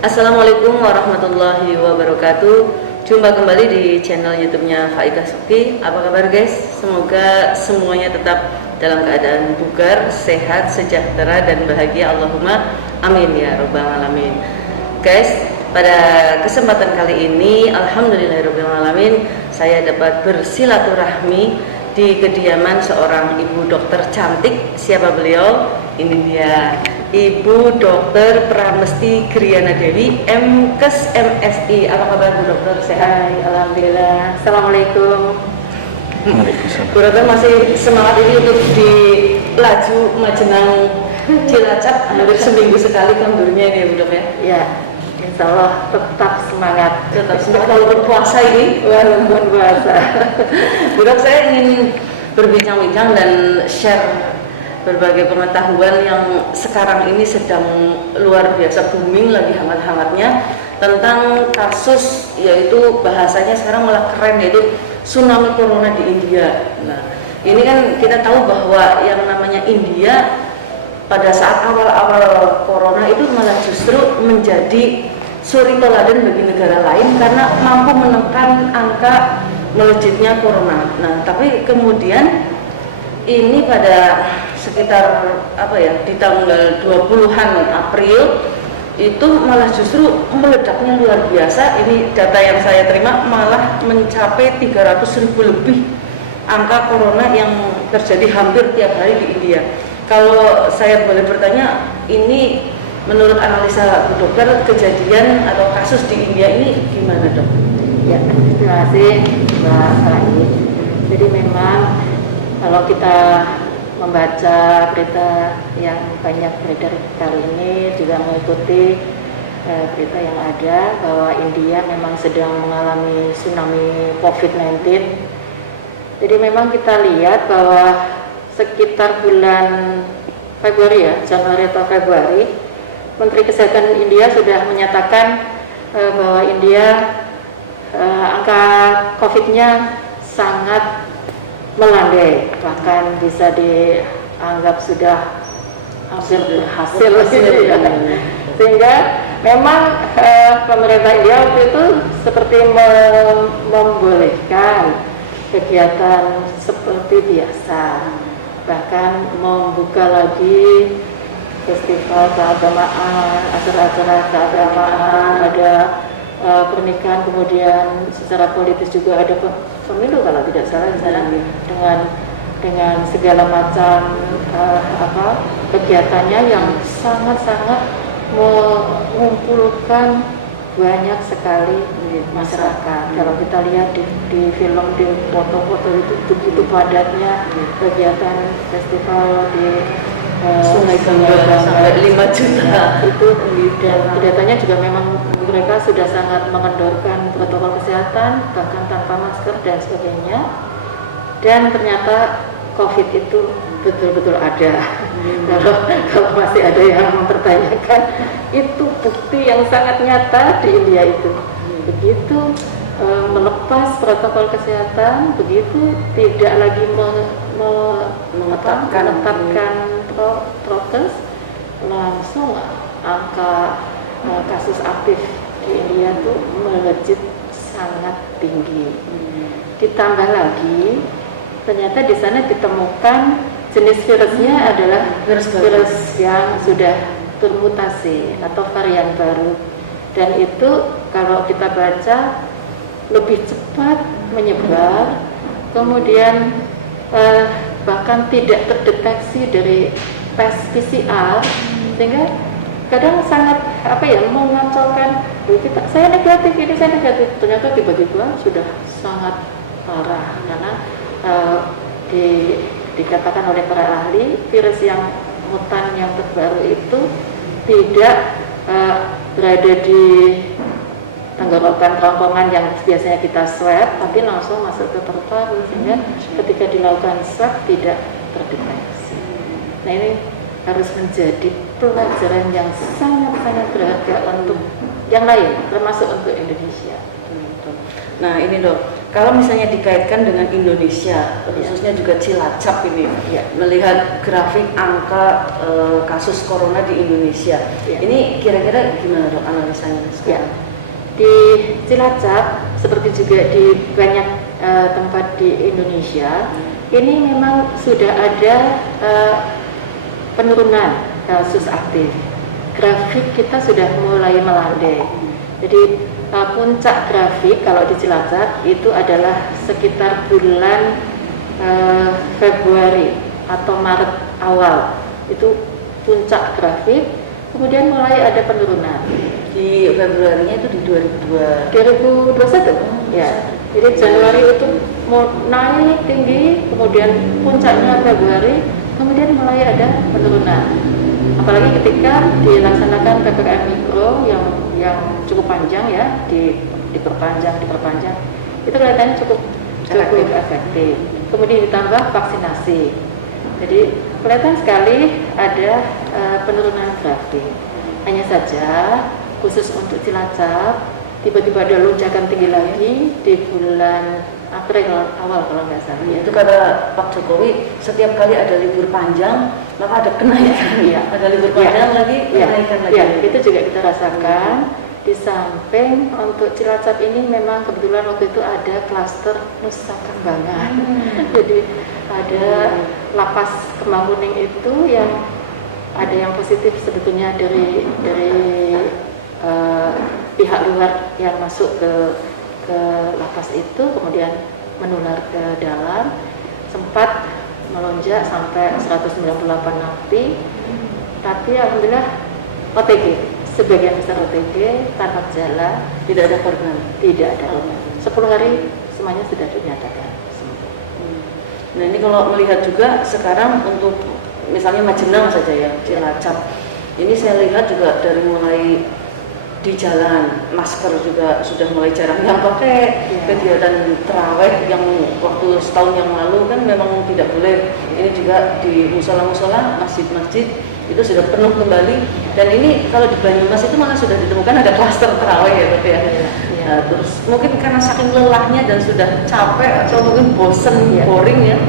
Assalamualaikum warahmatullahi wabarakatuh. Jumpa kembali di channel YouTube-nya Faika Sukti. Apa kabar guys? Semoga semuanya tetap dalam keadaan bugar, sehat, sejahtera dan bahagia. Allahumma amin ya rabbal alamin. Guys, pada kesempatan kali ini alhamdulillahirabbil alamin saya dapat bersilaturahmi di kediaman seorang ibu dokter cantik. Siapa beliau? Ini dia Ibu Dokter Pramesti Griana Dewi, MKes MSI. Apa kabar Bu Dokter? Sehat? Alhamdulillah. Assalamualaikum. Waalaikumsalam. Bu Dokter masih semangat ini untuk di laju Majenang Cilacap, hampir seminggu sekali kondurnya ini Bu Dokter ya? Ya, insya Allah tetap semangat. Tetap semangat walaupun puasa ini. Walaupun puasa. Bu Dokter, saya ingin berbincang-bincang dan share berbagai pengetahuan yang sekarang ini sedang luar biasa booming, lagi hangat-hangatnya tentang kasus, yaitu bahasanya sekarang malah keren, yaitu tsunami corona di India. Nah, ini kan kita tahu bahwa yang namanya India pada saat awal-awal corona itu malah justru menjadi suri teladan bagi negara lain karena mampu menekan angka melejitnya corona. Nah, tapi kemudian ini pada sekitar di tanggal 20-an April itu malah justru meledaknya luar biasa. Ini data yang saya terima malah mencapai 300.000 lebih angka corona yang terjadi hampir tiap hari di India. Kalau saya boleh bertanya, ini menurut analisa Bu Dokter, kejadian atau kasus di India ini gimana Dok? Ya, terima kasih Mbak Said. Jadi memang kalau kita membaca berita yang banyak beredar kali ini, juga mengikuti berita yang ada bahwa India memang sedang mengalami tsunami COVID-19. Jadi memang kita lihat bahwa sekitar bulan Februari ya, Januari atau Februari, Menteri Kesehatan India sudah menyatakan bahwa India angka COVID-nya sangat melandai, bahkan bisa dianggap sudah hampir berhasil. Sehingga memang pemerintah India waktu itu seperti membolehkan kegiatan seperti biasa, bahkan membuka lagi festival keagamaan, acara-acara keagamaan, ada pernikahan, kemudian secara politis juga ada pemilu kalau tidak salah di sana, dengan segala macam kegiatannya yang sangat-sangat mengumpulkan banyak sekali masyarakat. Kalau kita lihat di film, di foto-foto itu begitu padatnya kegiatan festival di Sungai Gangga sampai 5 juta itu, dan kelihatannya juga memang mereka sudah sangat mengendorkan protokol kesehatan, bahkan tanpa masker dan sebagainya. Dan ternyata COVID itu betul-betul ada. Kalau masih ada yang mempertanyakan, itu bukti yang sangat nyata di India itu. Begitu melepas protokol kesehatan, begitu tidak lagi menetapkan prokes, langsung angka kasus aktif di India itu melejit sangat tinggi. Ditambah lagi, ternyata di sana ditemukan jenis virusnya adalah virus yang sudah bermutasi atau varian baru, dan itu kalau kita baca lebih cepat menyebar, kemudian bahkan tidak terdeteksi dari tes PCR, sehingga kadang sangat mengacaukan. Saya negatif, ini saya negatif, ternyata tiba-tiba sudah sangat parah karena dikatakan oleh para ahli virus yang mutan yang terbaru itu tidak berada di tenggorokan kerongkongan yang biasanya kita swab, tapi langsung masuk ke paru-paru, sehingga ketika dilakukan swab tidak terdeteksi. Nah, ini harus menjadi pelajaran yang sangat-sangat berharga untuk yang lain, termasuk untuk Indonesia. Nah ini Dok, kalau misalnya dikaitkan dengan Indonesia, khususnya juga Cilacap ini, melihat grafik angka kasus corona di Indonesia, ini kira-kira gimana dok analisanya sekarang? Di Cilacap seperti juga di banyak tempat di Indonesia, ini memang sudah ada penurunan kasus aktif. Grafik kita sudah mulai melandai. Jadi puncak grafik kalau di Cilacap itu adalah sekitar bulan Februari atau Maret awal, itu puncak grafik. Kemudian mulai ada penurunan. Di Februarinya itu di 2021 ya. Jadi Januari itu mau naik tinggi, kemudian puncaknya Februari, kemudian mulai ada penurunan. Apalagi ketika dilaksanakan PPKM Mikro yang cukup panjang ya, diperpanjang, itu kelihatannya cukup efektif. Kemudian ditambah vaksinasi, jadi kelihatan sekali ada penurunan grafik. Hanya saja khusus untuk Cilacap tiba-tiba ada lonjakan tinggi lagi di bulan April awal kalau nggak salah. Itu kata Pak Jokowi, setiap kali ada libur panjang maka ada kenaikan, ada libur panjang lagi kenaikan lagi. Itu juga kita rasakan. Di samping untuk Cilacap ini memang kebetulan waktu itu ada klaster Nusa Kambangan. Jadi ada lapas Kembang Kuning itu yang ada yang positif sebetulnya dari pihak luar yang masuk ke lapas itu, kemudian menular ke dalam, sempat melonjak sampai 198 napi, tapi alhamdulillah OTG, sebagian besar OTG tanpa gejala, tidak ada korban. Tidak ada korban. 10 hari semuanya sudah dinyatakan sembuh. Nah ini kalau melihat juga sekarang untuk misalnya Majenang saja ya, Cilacap, ini saya lihat juga dari mulai di jalan masker juga sudah mulai jarang yang pakai. Kegiatan terawih yang waktu setahun yang lalu kan memang tidak boleh, ini juga di musola-musola, masjid-masjid itu sudah penuh kembali. Dan ini kalau di Banyumas itu malah sudah ditemukan ada klaster terawih ya Dok ya. Nah, terus mungkin karena saking lelahnya dan sudah capek atau mungkin bosen, boring ya.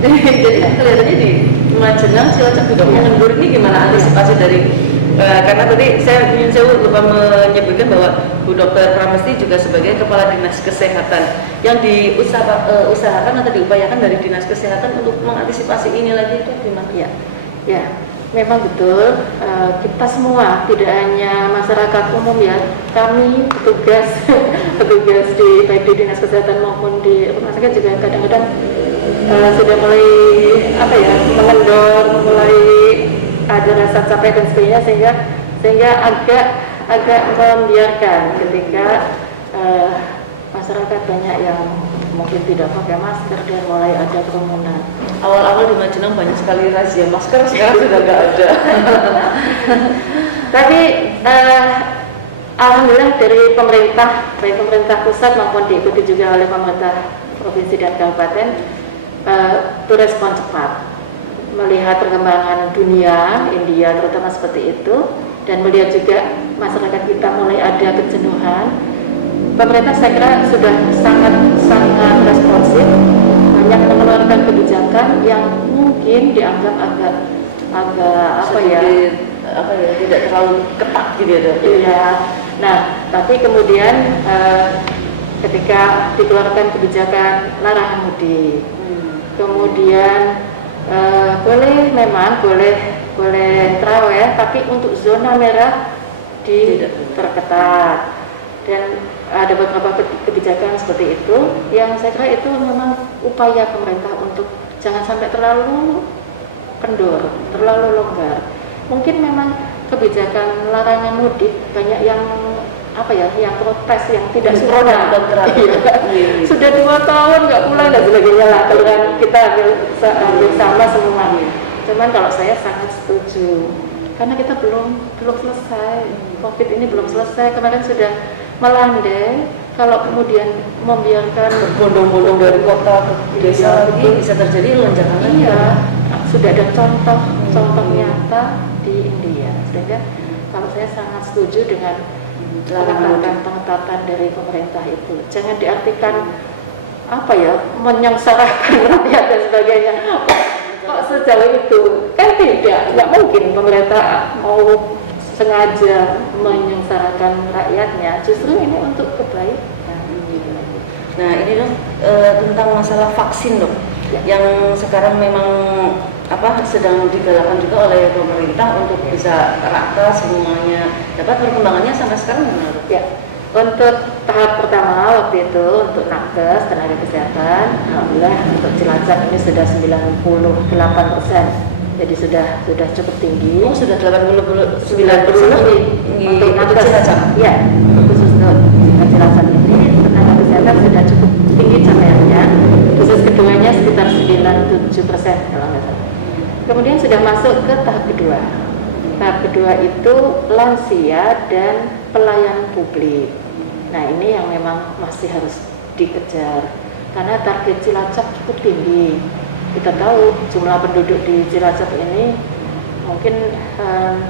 Jadi kelihatannya di Majenang, Cilacap juga mengendur. Ini gimana antisipasi dari karena tadi saya lupa menyebutkan bahwa Bu Dr. Pramesti juga sebagai Kepala Dinas Kesehatan yang diusahakan atau diupayakan dari Dinas Kesehatan untuk mengantisipasi ini lagi itu gimana? Ya, memang betul. Kita semua, tidak hanya masyarakat umum ya, kami petugas di baik di Dinas Kesehatan maupun di rumah sakit juga kadang-kadang sudah mulai mengendor, mulai ada rasa capek dan sebagainya, sehingga agak membiarkan ketika masyarakat banyak yang mungkin tidak pakai masker dan mulai ada kerumunan. Awal-awal di Majenang banyak sekali razia masker, sekarang sudah nggak ada. Tapi alhamdulillah dari pemerintah, baik pemerintah pusat maupun diikuti juga oleh pemerintah provinsi dan kabupaten, itu respon cepat. Melihat perkembangan dunia, India terutama seperti itu, dan melihat juga masyarakat kita mulai ada kejenuhan, pemerintah saya kira sudah sangat responsif, banyak mengeluarkan kebijakan yang mungkin dianggap agak tidak terlalu ketat gitu ya Dok. Iya. Nah, tapi kemudian ketika dikeluarkan kebijakan larangan mudik, kemudian boleh terawih, tapi untuk zona merah diperketat, dan ada beberapa kebijakan seperti itu yang saya kira itu memang upaya pemerintah untuk jangan sampai terlalu kendor, terlalu longgar. Mungkin memang kebijakan larangan mudik banyak yang yang protes, yang tidak sempurna. Sudah 2 tahun nggak pulang dan sebagainya lah. Kalau kita ambil sama semua. Cuman kalau saya sangat setuju, karena kita belum selesai. COVID ini belum selesai. Kemarin sudah melandai. Kalau kemudian membiarkan berbondong-bondong dari kota ke desa lagi bisa terjadi lonjakan. Iya, sudah ada contoh nyata di India. Sehingga kalau saya sangat setuju dengan pengetatan dari pemerintah itu. Jangan diartikan apa ya, menyengsarakan rakyat dan sebagainya. Kok sejauh itu? Kan tidak, nggak mungkin pemerintah mau sengaja menyengsarakan rakyatnya. Justru ini untuk kebaikan. Nah ini dong tentang masalah vaksin dong, yang sekarang memang sedang digalakkan juga oleh pemerintah untuk bisa rata semuanya. Dapat perkembangannya sampai sekarang gimana dok? Ya, untuk tahap pertama waktu itu untuk nakes tenaga kesehatan, alhamdulillah untuk Cilacap ini sudah 98%. Jadi sudah cukup tinggi. Oh sudah 89% untuk nakes Cilacap. Ya, khusus untuk Cilacap ini tenaga kesehatan sudah cukup tinggi capaiannya. Dosis keduanya sekitar 97% kalau nggak salah. Kemudian sudah masuk ke tahap kedua. Tahap kedua itu lansia dan pelayan publik. Nah ini yang memang masih harus dikejar karena target Cilacap cukup tinggi. Kita tahu jumlah penduduk di Cilacap ini mungkin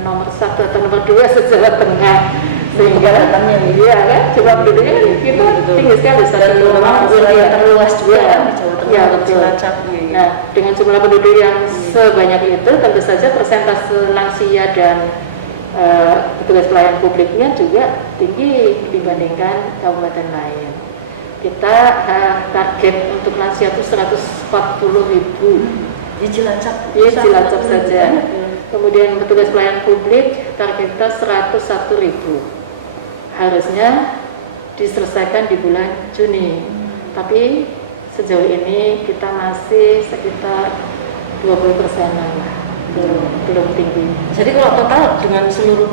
nomor 1 atau nomor 2 se-Jawa Tengah, sehingga iya kan jumlah penduduknya kan kita tinggi sekali. Dan memang wilayah terluas juga kan di Jawa Tengah, ya, Cilacap. Nah dengan jumlah penduduk yang sebanyak itu tentu saja persentase lansia dan petugas pelayan publiknya juga tinggi dibandingkan kabupaten lain. Kita target untuk lansia itu 140.000 di Cilacap. Di Cilacap saja. Kemudian petugas pelayan publik target kita 101.000. Harusnya diselesaikan di bulan Juni. Tapi sejauh ini kita masih sekitar 20%-an lah. Belum tinggi. Jadi kalau total dengan seluruh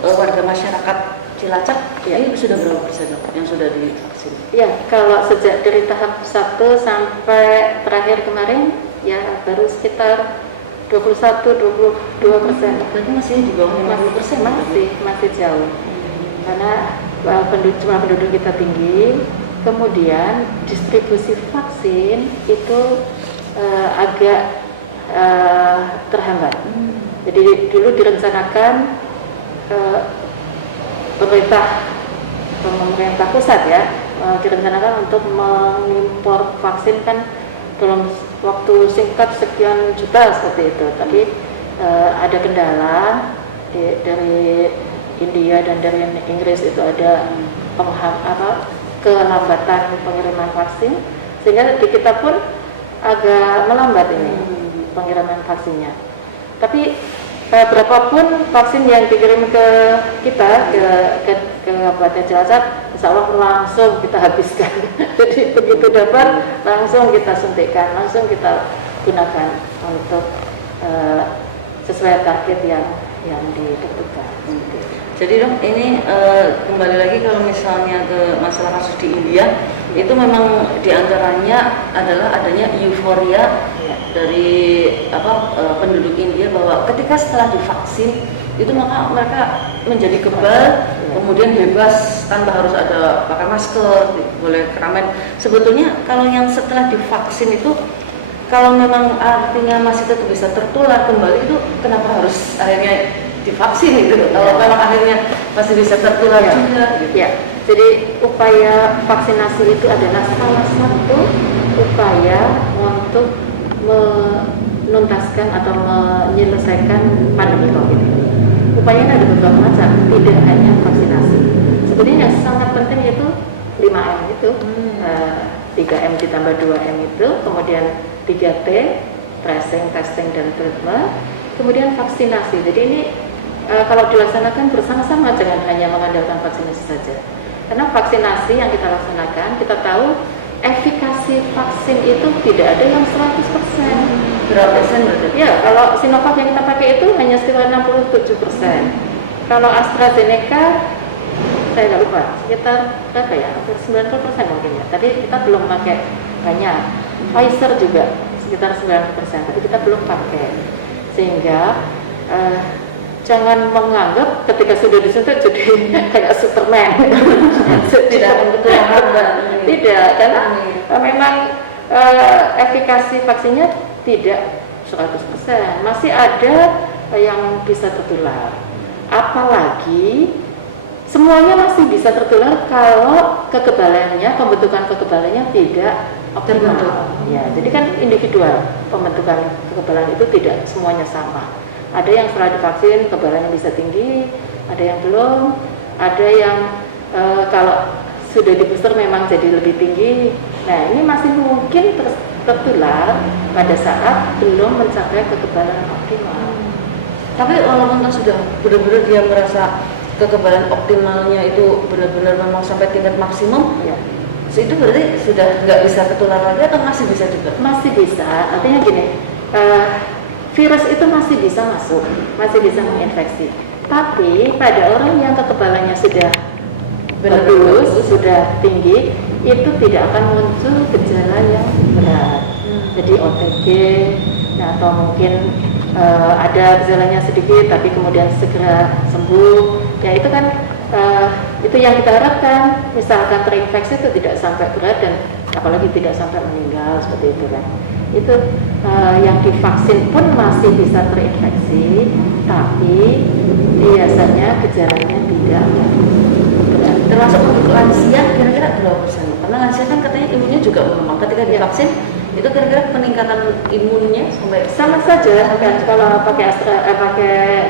warga masyarakat Cilacap, ya, ini sudah berapa persen yang sudah divaksin? Ya, kalau sejak dari tahap 1 sampai terakhir kemarin, ya baru sekitar 21-22%. Berarti masih di bawah 50%? Masih jauh. Karena jumlah penduduk kita tinggi, kemudian distribusi vaksin itu agak terhambat. Jadi dulu direncanakan pemerintah pusat ya direncanakan untuk mengimpor vaksin kan dalam waktu singkat sekian juta seperti itu. Tapi ada kendala dari India dan dari Inggris itu ada kelambatan pengiriman vaksin, sehingga di kita pun agak melambat ini pengiriman vaksinnya. Tapi berapapun vaksin yang dikirim ke kita ke Kabupaten Cilacap, insya Allah langsung kita habiskan. Jadi begitu dapat langsung kita suntikkan, langsung kita gunakan untuk sesuai target yang ditentukan. Jadi dong ini kembali lagi kalau misalnya ke masalah kasus di India, itu memang diantaranya adalah adanya euforia dari penduduk India bahwa ketika setelah divaksin itu maka mereka menjadi kebal, kemudian bebas tanpa harus ada pakai masker, boleh keramaian. Sebetulnya kalau yang setelah divaksin itu kalau memang artinya masih tetap bisa tertular kembali, itu kenapa harus akhirnya divaksin gitu? Kalau memang akhirnya masih bisa tertular juga gitu. Ya, jadi upaya vaksinasi itu adalah salah satu upaya untuk menuntaskan atau menyelesaikan pandemi COVID. Upayanya ada beberapa macam, tidak hanya vaksinasi. Sebenarnya yang sangat penting itu 5M itu, 3M ditambah 2M itu, kemudian 3T, tracing, testing, dan treatment, kemudian vaksinasi. Jadi ini kalau dilaksanakan bersama-sama, jangan hanya mengandalkan vaksinasi saja. Karena vaksinasi yang kita laksanakan, kita tahu efikasi vaksin itu tidak ada yang 100%. Berapa persen berarti? Ya, kalau Sinovac yang kita pakai itu hanya sekitar 67%. Kalau AstraZeneca, saya nggak lupa, sekitar berapa ya? Hampir 90% mungkin ya. Tapi kita belum pakai banyak. Pfizer juga sekitar 90%, tapi kita belum pakai. Sehingga jangan menganggap ketika sudah disuntik jadi kayak Superman. Tidak betul Tidak, karena memang efikasi vaksinnya tidak 100%. Masih ada yang bisa tertular. Apalagi semua semuanya masih bisa tertular kalau kekebalannya, pembentukan kekebalannya tidak optimal. Ya, jadi kan individual pembentukan kekebalan itu tidak semuanya sama. Ada yang setelah divaksin kekebalannya bisa tinggi, ada yang belum, ada yang kalau sudah di booster memang jadi lebih tinggi. Nah, ini masih mungkin tertular pada saat belum mencapai kekebalan optimal. Tapi walaupun sudah benar-benar dia merasa kekebalan optimalnya itu benar-benar memang sampai tingkat maksimum, Ya. itu berarti sudah nggak bisa ketular lagi atau masih bisa juga? Masih bisa, artinya gini, virus itu masih bisa masuk, masih bisa menginfeksi. Tapi pada orang yang kekebalannya sudah bagus, sudah tinggi, itu tidak akan muncul gejala yang berat. Jadi OTG, nah, atau mungkin ada gejalanya sedikit, tapi kemudian segera sembuh. Ya itu kan itu yang kita harapkan. Misalkan terinfeksi itu tidak sampai berat dan apalagi tidak sampai meninggal seperti itu kan. Itu yang divaksin pun masih bisa terinfeksi, tapi biasanya gejalanya tidak berat. Termasuk untuk lansia kira-kira berapa persen? Karena lansia kan katanya imunnya juga melemah ketika divaksin. Itu kira-kira peningkatan imunnya sampai Sama saja kan kalau pakai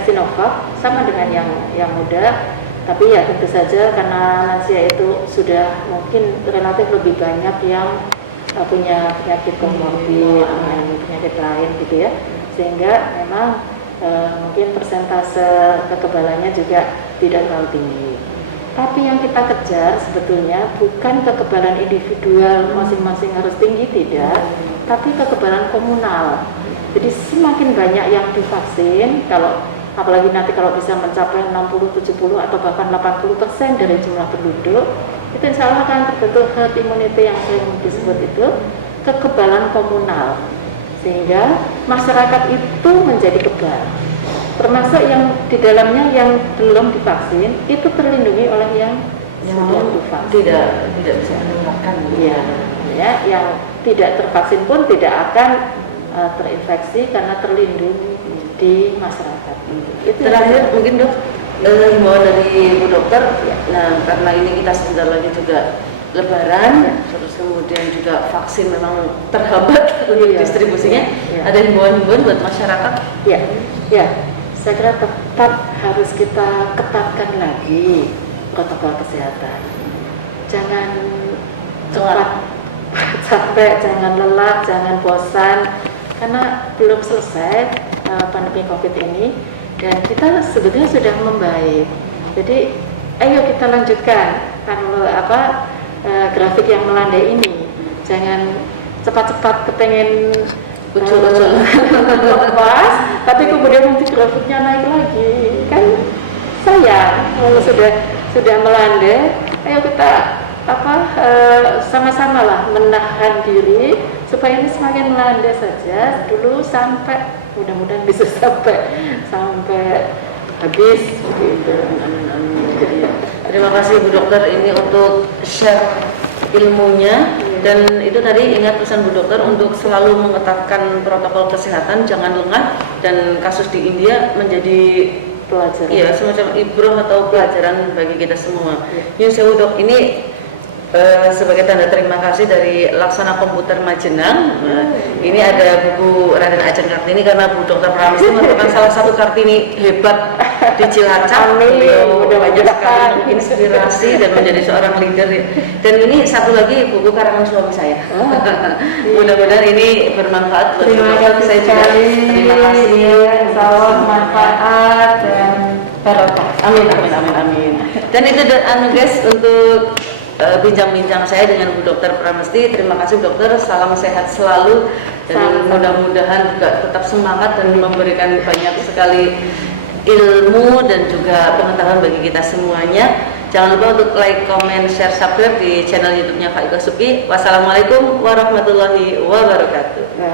Sinovac sama dengan yang muda, tapi ya tentu saja karena lansia itu sudah mungkin relatif lebih banyak yang punya penyakit komorbid, penyakit lain gitu ya, sehingga memang mungkin persentase kekebalannya juga tidak terlalu tinggi. Tapi yang kita kejar sebetulnya bukan kekebalan individual masing-masing harus tinggi, tidak, tapi kekebalan komunal. Jadi semakin banyak yang divaksin, apalagi nanti kalau bisa mencapai 60, 70 atau bahkan 80% dari jumlah penduduk, itu insya Allah akan terbentuk herd immunity yang sering disebut itu kekebalan komunal, sehingga masyarakat itu menjadi kebal. Termasuk yang di dalamnya yang belum divaksin itu terlindungi oleh yang sudah divaksin. tidak bisa menularkan. Ya, yang tidak tervaksin pun tidak akan terinfeksi karena terlindungi di masyarakat. Itu Terakhir mungkin Dok, himbauan dari Bu Dokter. Nah, karena ini kita sebentar lagi juga Lebaran, terus kemudian juga vaksin memang terhambat untuk distribusinya. Ada himbauan-himbauan buat masyarakat? Ya. Saya kira tetap harus kita ketatkan lagi protokol kesehatan. Jangan cepat capek, jangan lelah, jangan bosan, karena belum selesai pandemi COVID ini dan kita sebetulnya sudah membaik. Jadi, ayo kita lanjutkan grafik yang melandai ini. Jangan cepat-cepat kepengen lepas, tapi kemudian nanti grafiknya naik lagi, kan sayang. Kalau sudah melandai, ayo kita sama-sama lah menahan diri supaya ini semakin melandai saja dulu sampai mudah-mudahan bisa sampai habis gitu. Terima kasih Bu Dokter ini untuk share ilmunya. Dan itu tadi ingat pesan Bu Dokter untuk selalu mengetatkan protokol kesehatan, jangan lengah, dan kasus di India menjadi Pelajaran. Iya, semacam ibroh atau pelajaran bagi kita semua. Nyun sewu Dok, ini sebagai tanda terima kasih dari Laksana Komputer Majenang. Ini ada buku Raden Ajeng Kartini karena Bu Dokter Pramesti merupakan salah satu Kartini hebat di Cilacap. Beliau banyak sekali menginspirasi dan menjadi seorang leader. Dan ini satu lagi buku karangan suami saya. Mudah-mudahan ini bermanfaat buat Terima kasih sekali. Terima kasih. Salam manfaat dan barokah. Amin. Dan itu guys untuk bincang-bincang saya dengan Bu Dokter Pramesti. Terima kasih Dokter, salam sehat selalu dan mudah-mudahan juga tetap semangat dan memberikan banyak sekali ilmu dan juga pengetahuan bagi kita semuanya. Jangan lupa untuk like, comment, share, subscribe di channel YouTube-nya Kak Ika Suki. Wassalamualaikum warahmatullahi wabarakatuh.